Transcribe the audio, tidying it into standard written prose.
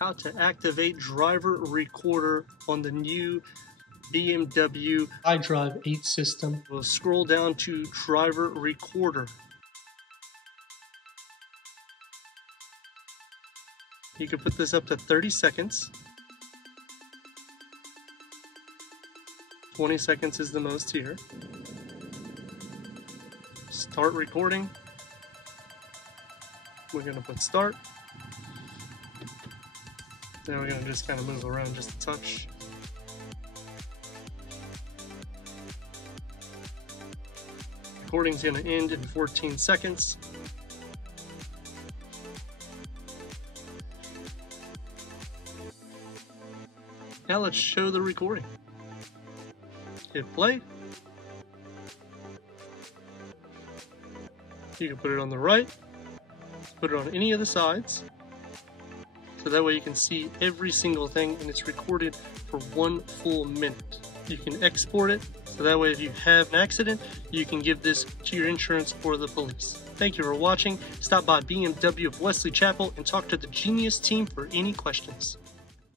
How to activate driver recorder on the new BMW iDrive 8 system. We'll scroll down to driver recorder. You can put this up to 30 seconds. 20 seconds is the most here. Start recording. We're going to put start. Then we're going to just kind of move around just a touch. Recording's going to end in 14 seconds. Now let's show the recording. Hit play. You can put it on the right, put it on any of the sides, so that way you can see every single thing, and it's recorded for 1 full minute. You can export it, so that way if you have an accident, you can give this to your insurance or the police. Thank you for watching. Stop by BMW of Wesley Chapel and talk to the Genius team for any questions.